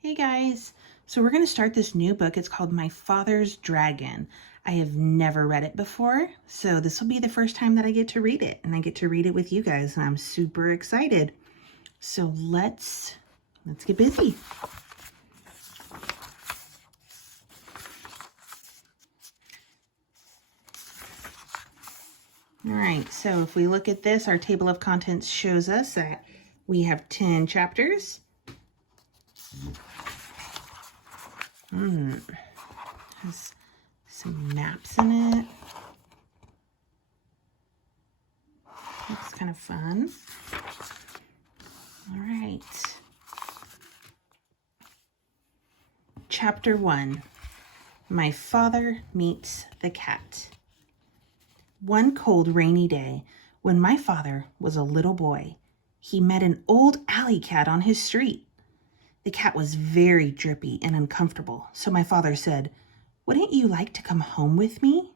Hey guys, so we're going to start this new book. It's called My Father's Dragon. I have never read it before, so this will be the first time that I get to read it, and I get to read it with you guys, and I'm super excited. So let's get busy. All right, so if we look at this, our table of contents shows us that we have 10 chapters. Has some maps in it. Looks kind of fun. All right. Chapter 1, My Father Meets the Cat. One cold, rainy day, when my father was a little boy, he met an old alley cat on his street. The cat was very drippy and uncomfortable, so my father said, "Wouldn't you like to come home with me?"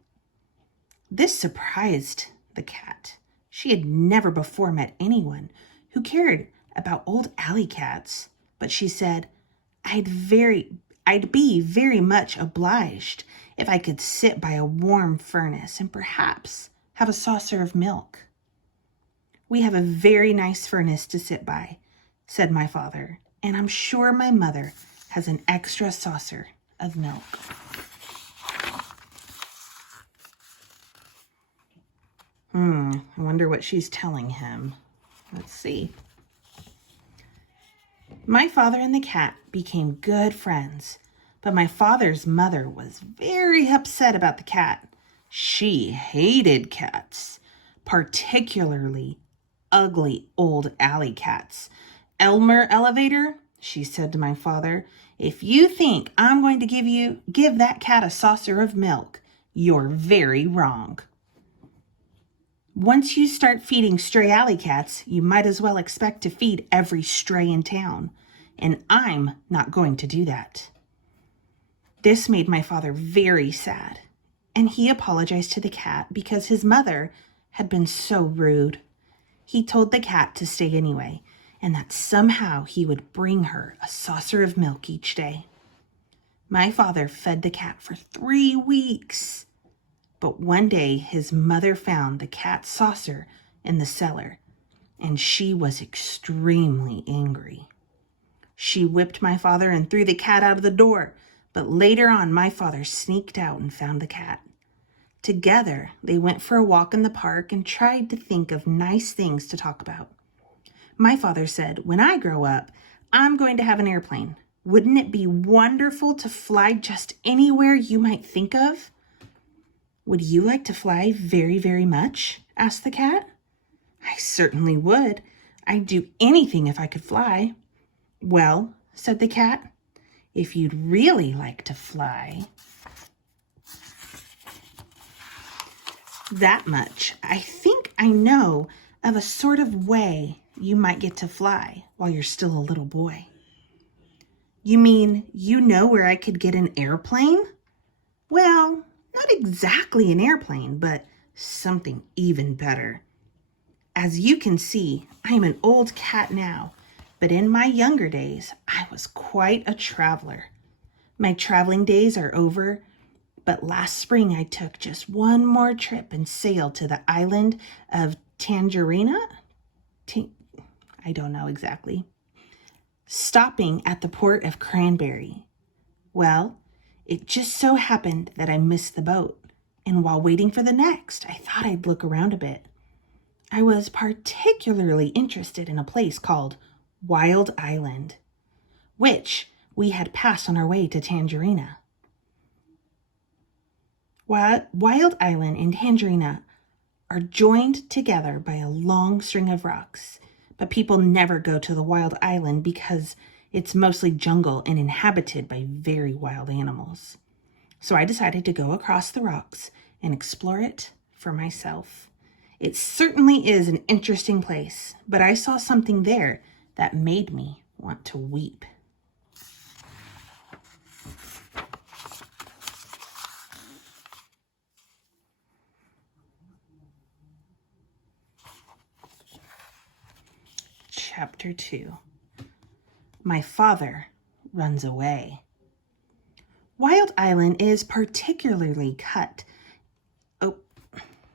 This surprised the cat. She had never before met anyone who cared about old alley cats, but she said, I'd be very much obliged if I could sit by a warm furnace and perhaps have a saucer of milk. We have a very nice furnace to sit by, said my father, and I'm sure my mother has an extra saucer of milk. I wonder what she's telling him. Let's see. My father and the cat became good friends, but my father's mother was very upset about the cat. She hated cats, particularly ugly old alley cats. "Elmer Elevator," she said to my father, "if you think I'm going to give that cat a saucer of milk, you're very wrong. Once you start feeding stray alley cats, you might as well expect to feed every stray in town, and I'm not going to do that." This made my father very sad, and he apologized to the cat because his mother had been so rude. He told the cat to stay anyway, and that somehow he would bring her a saucer of milk each day. My father fed the cat for 3 weeks. But one day his mother found the cat's saucer in the cellar, and she was extremely angry. She whipped my father and threw the cat out of the door, but later on my father sneaked out and found the cat. Together, they went for a walk in the park and tried to think of nice things to talk about. My father said, "When I grow up, I'm going to have an airplane. Wouldn't it be wonderful to fly just anywhere you might think of?" "Would you like to fly very, very much?" asked the cat. "I certainly would. I'd do anything if I could fly." "Well," said the cat, "if you'd really like to fly that much, I think I know of a sort of way you might get to fly while you're still a little boy." "You mean you know where I could get an airplane?" "Well, not exactly an airplane, but something even better. As you can see, I am an old cat now, but in my younger days, I was quite a traveler. My traveling days are over, but last spring I took just one more trip and sailed to the island of Tangerina. I don't know exactly. Stopping at the port of Cranberry. Well, it just so happened that I missed the boat, and while waiting for the next, I thought I'd look around a bit. I was particularly interested in a place called Wild Island, which we had passed on our way to Tangerina. Wild Island and Tangerina are joined together by a long string of rocks, but people never go to the Wild Island because it's mostly jungle and inhabited by very wild animals. So I decided to go across the rocks and explore it for myself. It certainly is an interesting place, but I saw something there that made me want to weep. Chapter 2. My father runs away. Wild Island is particularly cut